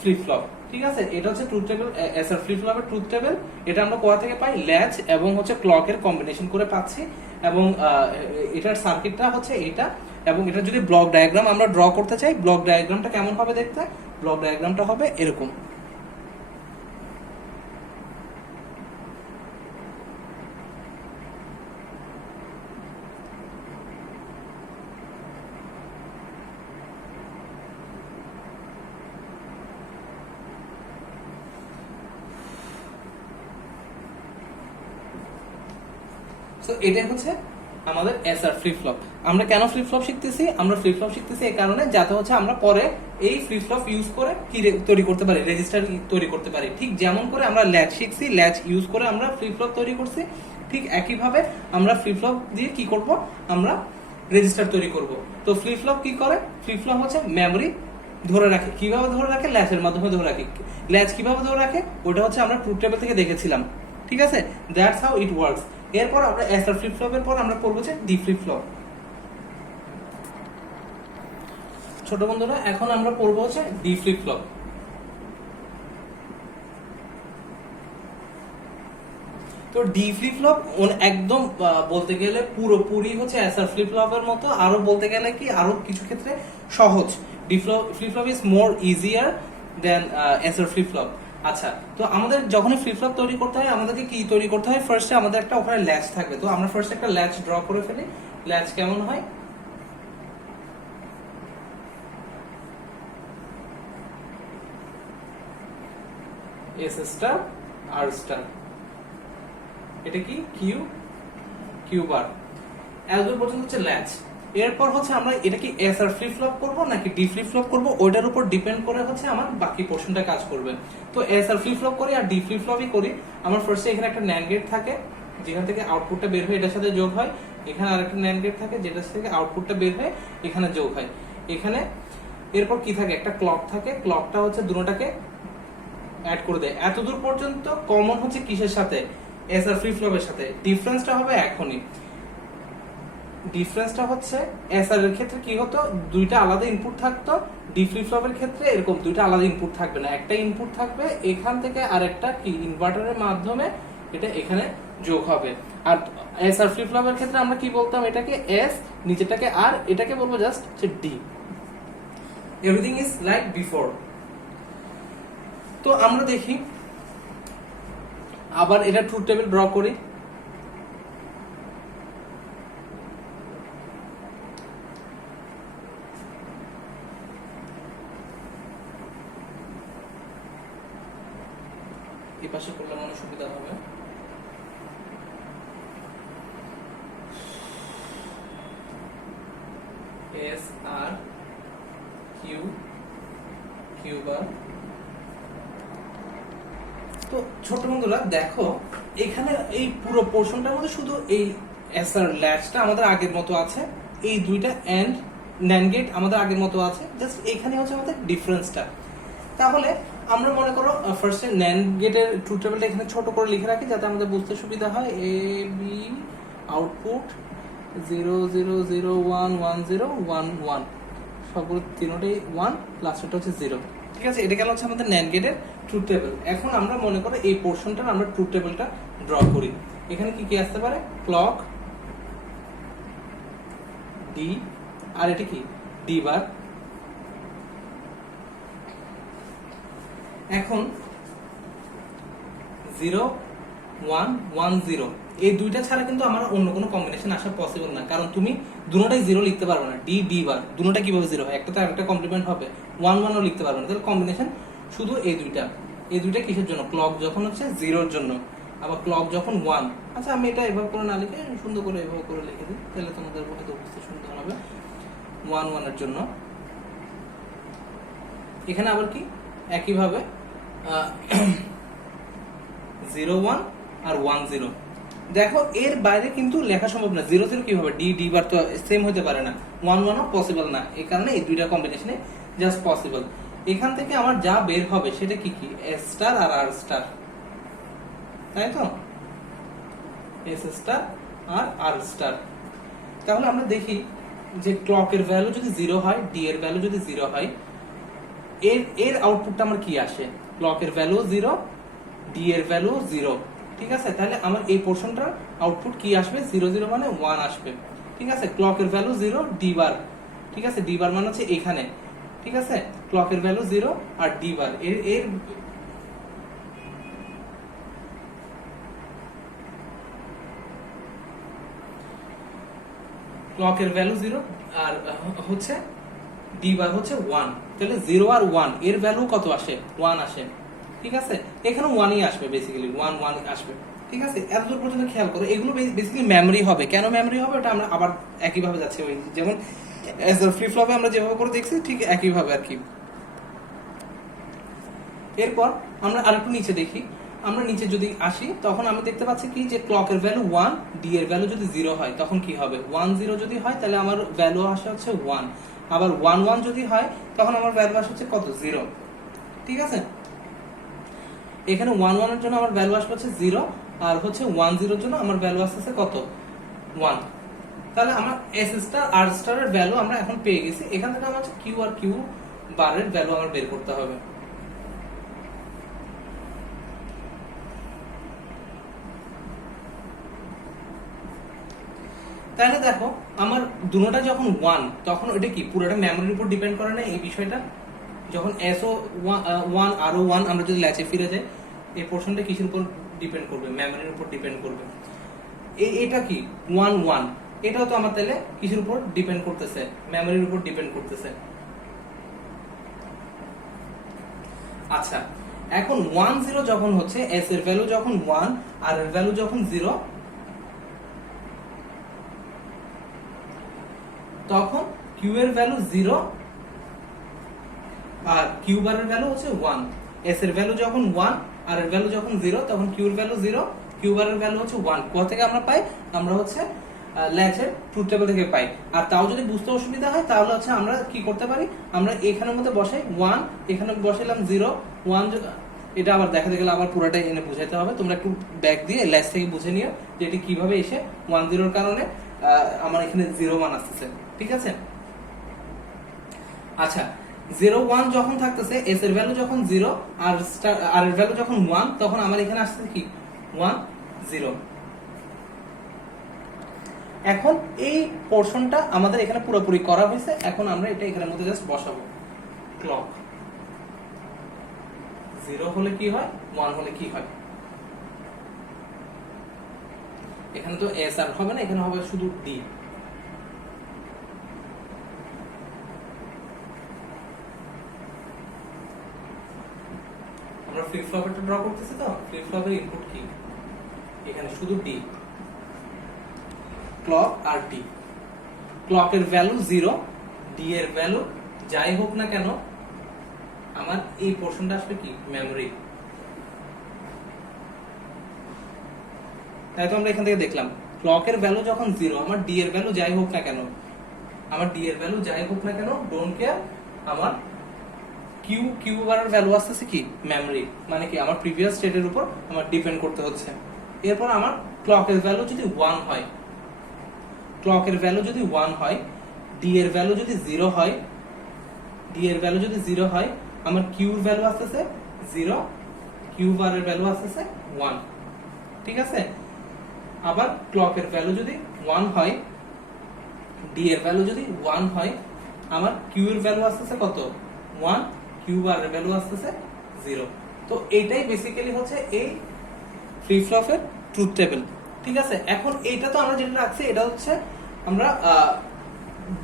Flip flop. ঠিক আছে, এটা হচ্ছে ট্রুথ টেবিল, এসআর ফ্লিপ ফ্লপের ট্রুথ টেবিল। এটা আমরা কোথা থেকে পাই? ল্যাচ এবং হচ্ছে ক্লকের কম্বিনেশন করে পাচ্ছি। এবং এটার সার্কিটটা হচ্ছে এটা। এবং এটা যদি ব্লক ডায়াগ্রাম আমরা ড্র করতে চাই, ব্লক ডায়াগ্রামটা কেমন হবে দেখতে? ব্লক ডায়াগ্রামটা হবে এরকম। সো এটা হচ্ছে আমাদের এসআর ফ্লিপ ফ্লপ। আমরা কেন ফ্লিপ ফ্লপ শিখতেছি? আমরা ফ্লিপ ফ্লপ শিখতেছি এই কারণে যাতে হচ্ছে আমরা পরে এই ফ্লিপ ফ্লপ ইউজ করে কি তৈরি করতে পারি, রেজিস্টার তৈরি করতে পারি। ঠিক যেমন করে আমরা ল্যাচ শিখছি, ল্যাচ ইউজ করে আমরা ফ্লিপ ফ্লপ তৈরি করছি, ঠিক একইভাবে আমরা ফ্লিপ ফ্লপ দিয়ে কি করব? আমরা রেজিস্টার তৈরি করব। তো ফ্লিপ ফ্লপ কি করে? ফ্লিপ ফ্লপ হচ্ছে মেমরি ধরে রাখে। কিভাবে ধরে রাখে? ল্যাচের মাধ্যমে ধরে রাখে। ল্যাচ কিভাবে ধরে রাখে? ওটা হচ্ছে আমরা ট্রুথ টেবিল থেকে দেখেছিলাম। ঠিক আছে, দ্যাটস হাউ ইট ওয়ার্কস। এরপর আমরা এসআর ফ্লিপ ফ্লপের পর আমরা পড়বো যে ডি ফ্লিপ ফ্লপ। ছোট বন্ধুরা, এখন আমরা পড়বো হচ্ছে ডি ফ্লিপ ফ্লপ। তো ডি ফ্লিপ ফ্লপ একদম বলতে গেলে পুরোপুরি হচ্ছে এসআর ফ্লিপ ফ্লপের মতো, আরো বলতে গেলে কি আরো কিছু ক্ষেত্রে সহজ। D flip flop is more easier than SR flip flop. আচ্ছা, তো আমাদের যখনই ফ্লিপ ফ্লপ তৈরি করতে হয়, আমাদেরকে কি তৈরি করতে হয়? ফার্স্টে আমাদের একটা ওখানে ল্যাচ থাকবে। তো আমরা ফার্স্ট একটা ল্যাচ ড্র করে ফেলি। ল্যাচ কেমন হয়? S star R star. এটা কি? Q, Q bar. এতদূর পর্যন্ত হচ্ছে ল্যাচ। এরপর হচ্ছে আমরা এটা কি এসআর ফ্লিপ ফ্লপ করবো নাকি ডি ফ্লিপ ফ্লপ করবো, ওইটার উপর ডিপেন্ড করে হচ্ছে আমার বাকি পোর্শনটা কাজ করবে। তো এসআর ফ্লিপ ফ্লপ করি আর ডি ফ্লিপ ফ্লপই করি। আমার ফার্স্টে এখানে একটা ন্যান্ড গেট থাকে, যেখান থেকে আউটপুটটা বের হয় এটার সাথে যোগ হয়। এখানে আরেকটা ন্যান্ড গেট থাকে, যেটার থেকে আউটপুটটা বের হয় এখানে যোগ হয়। এখানে এরপর কি থাকে? একটা ক্লক থাকে। ক্লকটা হচ্ছে দুটোটাকে অ্যাড করে দেয়। এতদূর পর্যন্ত কমন হচ্ছে কিসের সাথে? এসআর ফ্লিপ ফ্লপের সাথে। ডিফারেন্সটা হবে এখনই। ডিফারেন্সটা হচ্ছে এসআর এর ক্ষেত্রে কি হতো? দুইটা আলাদা ইনপুট থাকতো। ডি ফ্লিপ ফ্লপের ক্ষেত্রে এরকম দুইটা আলাদা ইনপুট থাকবে না, একটা ইনপুট থাকবে এখান থেকে আরেকটা কি ইনভার্টারের মাধ্যমে এটা এখানে যোগ হবে। আর এসআর ফ্লিপ ফ্লপের ক্ষেত্রে আমরা কি বলতাম? এটাকে এস, নিচেটাকে আর, এটাকে বলবো জাস্ট হচ্ছে D. Everything is like before. তো আমরা দেখি আবার এটা ট্রুথ টেবিল ড্র করি। এই পাশে করলে মনে সুবিধা হবে। এস আর কিউ, কিউ বার। তো ছোট বন্ধুরা দেখো, এখানে এই পুরো পোর্শনটার মধ্যে শুধু এই এসআর ল্যাচটা আমাদের আগের মতো আছে, এই দুইটা এন্ড ন্যান্ড গেট আমাদের আগের মতো আছে, জাস্ট এখানে হচ্ছে আমাদের ডিফারেন্সটা। তাহলে আমরা মনে করো ফার্স্টে ন্যান্ড গেটের ট্রুথ টেবিলটা এখানে ছোট করে লিখে রাখি যাতে আমাদের বুঝতে সুবিধা হয়। এ বি আউটপুট 0 0 0 1 1 0 1 1, সবগুলো তিনটাই 1, লাস্টটা হচ্ছে 0। ঠিক আছে, এটা গেল হচ্ছে আমাদের ন্যান্ড গেটের ট্রুথ টেবিল। এখন আমরা মনে করো এই পোর্শনটা আমরা ট্রুথ টেবিলটা ড্র করি। এখানে কি কি আসতে পারে? ক্লক, ডি, আর এটা কি ডি বার। এখন 0 1 1 0, এই দুইটা ছাড়া কিন্তু আমার অন্য কোনো কম্বিনেশন আসা পসিবল না, কারণ তুমি দুটোটাই 0 লিখতে পারবে না। ডি ডি বার দুটোটা কিভাবে 0 হয়? একটা তো আরেকটা কমপ্লিমেন্ট হবে। 1 1 ও লিখতে পারবে না। তাহলে কম্বিনেশন শুধু এই দুইটা। এই দুইটা কিসের জন্য? ক্লক যখন হচ্ছে 0 এর জন্য, আবার ক্লক যখন 1। আচ্ছা, আমি এটা এভাবে করে না লিখে সুন্দর করে এভাবে করে লিখে দিই, তাহলে তোমাদের হয়তো বুঝতে সুন্দর হবে। 1 1 এর জন্য। এখানে আবার কি একইভাবে 0 1 আর 1 0। দেখো এর বাইরে কিন্তু লেখা সম্ভব না। 0 0 কিভাবে? ডি ডি বার তো সেম হতে পারে না, 1 1 ও পসিবল না। এই কারণে এই দুইটা কম্বিনেশনে জাস্ট পসিবল। এখান থেকে আমার যা বের হবে সেটা কি কি? এস স্টার আর আর স্টার, তাই তো? এস স্টার আর আর স্টার। তাহলে আমরা দেখি যে ক্লকের ভ্যালু যদি 0 হয়, ডি এর ভ্যালু যদি 0 হয়, এর এর আউটপুটটা আমার কি আসে, ক্লকের ভ্যালু 0, ডি এর ভ্যালু 0, ঠিক আছে। তাহলে আমার এই পোর্শনটার আউটপুট কি আসবে, 0 0 মানে 1 আসবে, ঠিক আছে। ক্লকের ভ্যালু 0, ডি বার, ঠিক আছে, ডি বার মানে হচ্ছে এখানে, ঠিক আছে। ক্লকের ভ্যালু 0 আর ডি বার এর এর ক্লকের ভ্যালু 0 আর হচ্ছে ডি বার হচ্ছে 1, তাহলে 0 আর 1 এর ভ্যালু কত আসে, 1 আসে, ঠিক আছে। এখানে 1ই আসবে, বেসিক্যালি 1 1 আসবে, ঠিক আছে। এতদূর পর্যন্ত খেয়াল করো, এগুলো বেসিক্যালি মেমরি হবে। কেন মেমরি হবে ওটা আমরা আবার একই ভাবে যাচ্ছি, ওই যেমন ফ্লিপ ফ্লপে আমরা যেভাবে করে দেখছি ঠিক একই ভাবে আর কি। এরপর আমরা আরেকটু নিচে দেখি, আমরা নিচে যদি আসি তখন আমি দেখতে পাচ্ছি কি যে ক্লকের ভ্যালু 1, ডি এর ভ্যালু যদি 0 হয় তখন কি হবে, 1 0 যদি হয় তাহলে আমার ভ্যালু আসে হচ্ছে 1, আবার 1 1 যদি হয় তখন আমার ভ্যালু আসে হচ্ছে কত, 0, ঠিক আছে। এখানে 1 1 এর জন্য আমার ভ্যালু আসবে হচ্ছে 0, আর হচ্ছে 1 0 এর জন্য আমার ভ্যালু আসছে কত, 1। তাহলে আমার এস স্টার আর স্টার এর ভ্যালু আমরা এখন পেয়ে গেছি। এখান থেকে আমার কিউ আর কিউ বারের ভ্যালু আমার বের করতে হবে। তাহলে দেখো আমার দুটোটা যখন 1 তখন ওটা কি পুরোটা মেমোরির উপর ডিপেন্ড করে না এই বিষয়টা। যখন এসও 1 আরও 1 আমরা যদি ল্যাচে ফিরে যাই, এই পোর্শনটা কিসের উপর ডিপেন্ড করবে, মেমোরির উপর ডিপেন্ড করবে। এটা কি 1 1, এটাও তো আমার তাহলে কিসের উপর ডিপেন্ড করতেছে, মেমোরির উপর ডিপেন্ড করতেছে। আচ্ছা, এখন 1 0 যখন হচ্ছে এস এর ভ্যালু যখন 1 আর এর ভ্যালু যখন 0, তখন কিউ এর ভ্যালু 0 আর কিউ বারের ভ্যালু হচ্ছে 1। এস এর ভ্যালু যখন 1 আর এর ভ্যালু যখন 0 তখন কিউ এর ভ্যালু 0, কিউ বারের ভ্যালু হচ্ছে 1। কোথা থেকে আমরা পাই, আমরা হচ্ছে ল্যাচের ট্রুথ টেবিল থেকে পাই। আর তাও যদি বুঝতে অসুবিধা হয় তাহলে হচ্ছে আমরা কি করতে পারি, আমরা এখানের মধ্যে বসাই 1, এখানে বসাইলাম 0 1, এটা আবার দেখাতে গেলে আবার পুরোটাই এনে বুঝাইতে হবে। তোমরা একটু ব্যাক দিয়ে ল্যাচ থেকে বুঝে নিও যে এটি কিভাবে এসে 1 0 এর কারণে আমার এখানে 0 1 আসতেছে, ঠিক আছে। আচ্ছা, 0 1 যখন থাকতেছে, এস এর ভ্যালু যখন 0 আর আর এর ভ্যালু যখন 1, তখন আমার এখানে আসছে কি 1 0। এখন এই পোরশনটা আমাদের এখানে পুরোপুরি করা হয়েছে। এখন আমরা এটা এখানের মধ্যে জাস্ট বসাবো। ক্লক 0 হলে কি হয়, 1 হলে কি হয়। এখানে তো এস আর হবে না, এখানে হবে শুধু ডি। আমরা ফ্লিপ ফ্লপটা ড্র করতেছি, তো ফ্লিপ ফ্লপের ইনপুট কি, এখানে শুধু ডি, ক্লক আর ডি। ক্লকের ভ্যালু 0, ডি এর ভ্যালু যাই হোক না কেন আমার এই পোরশনটা আসবে কি, মেমরি। তাই তো আমরা এখান থেকে দেখলাম ক্লকের ভ্যালু যখন 0, আমার ডি এর ভ্যালু যাই হোক না কেন, আমার ডি এর ভ্যালু যাই হোক না কেন ডোন্ট কেয়ার, আমার কিউ কিউ বারের ভ্যালু আসতেছে কি, মেমরি। মানে কি আমার প্রিভিয়াস স্টেটের উপর আমার ডিপেন্ড করতে হচ্ছে। এরপর আমার ক্লকের ভ্যালু যদি 1 হয়, ক্লকের ভ্যালু যদি 1 হয়, ডি এর ভ্যালু যদি 0 হয়, ডি এর ভ্যালু যদি 0 হয়, আমার কিউর ভ্যালু আসতেছে 0, কিউ বারের ভ্যালু আসতেছে 1, ঠিক আছে। আবার ক্লকের ভ্যালু যদি 1 হয়, ডি এর ভ্যালু যদি 1 হয়, আমার কিউ এর ভ্যালু আসতেছে কত, 1, কিউ বারের ভ্যালু আসতেছে 0। তো এইটাই বেসিক্যালি হচ্ছে এই ফ্লিপ ফ্লপের ট্রুথ টেবিল, ঠিক আছে। এখন এইটা তো আমরা যেটা রাখছি এটা হচ্ছে আমরা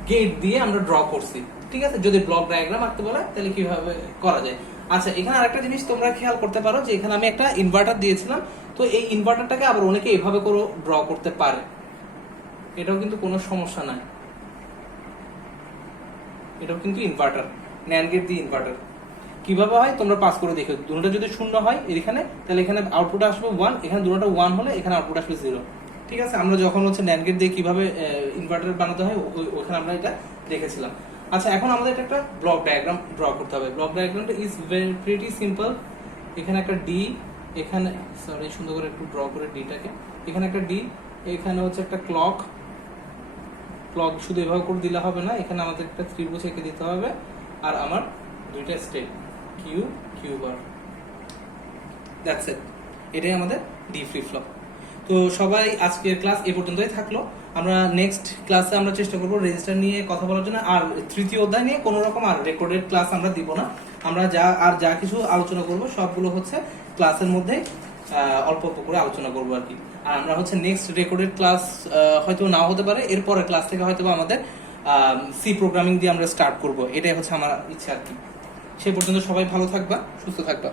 গেট দিয়ে আমরা ড্র করছি, ঠিক আছে। যদি ব্লক ডায়াগ্রাম আঁকতে বলে তাহলে কিভাবে করা যায়। আচ্ছা, এখানে আরেকটা জিনিস তোমরা খেয়াল করতে পারো যে এখানে আমি একটা ইনভার্টার দিয়েছিলাম, তো এই ইনভার্টারটাকে আবার অনেকে এভাবে করে ড্র করতে পারে, এটাও কিন্তু কোনো সমস্যা নাই। এটাও কিন্তু ইনভার্টার, ন্যান্ড গেট দিয়ে ইনভার্টার। কিভাবে হয় তোমরা পাস করে দেখো, দুটোটা যদি শূন্য হয় এখানে, তাহলে এখানে আউটপুট আসবে 1, এখানে দুটোটা 1 হলে এখানে আউটপুট আসবে 0, ঠিক আছে। আমরা যখন হচ্ছে ন্যান্ড গেট দিয়ে কিভাবে ইনভার্টার বানাতে হয় ওখানে আমরা এটা দেখেছিলাম। আচ্ছা, এখন আমাদের একটা ব্লক ডায়াগ্রাম ড্র করতে হবে। ব্লক ডায়াগ্রামটা ইজ প্রিটি সিম্পল। এখানে একটা ডি, এখানে সরি সুন্দর করে একটু ড্র করে ডিটাকে, এখানে একটা ডি, এখানে হচ্ছে একটা ক্লক, ক্লক শুধু এভাবে করে দিলে হবে না, এখানে আমাদের একটা ত্রিভুজ এঁকে দিতে হবে। আর আমার দুইটা step Q Q bar, that's it. এটাই আমাদের ডি ফ্লিপ ফ্লপ। তো সবাই আজকের ক্লাস এ পর্যন্তই থাকলো। আমরা নেক্সট ক্লাসে আমরা চেষ্টা করবো রেজিস্টার নিয়ে কথা বলার জন্য। আর তৃতীয় অধ্যায় নিয়ে কোনো রকম আর রেকর্ডেড ক্লাস আমরা দিব না। আমরা যা কিছু আলোচনা করব সবগুলো হচ্ছে ক্লাসের মধ্যে অল্প অল্প করে আলোচনা করবো আর কি। আর আমরা হচ্ছে নেক্সট রেকর্ডেড ক্লাস হয়তো নাও হতে পারে, এরপরের ক্লাস থেকে হয়তো আমাদের সি প্রোগ্রামিং দিয়ে আমরা স্টার্ট করব, এটাই হচ্ছে আমার ইচ্ছা আর কি। সেই পর্যন্ত সবাই ভালো থাকবা, সুস্থ থাকবা।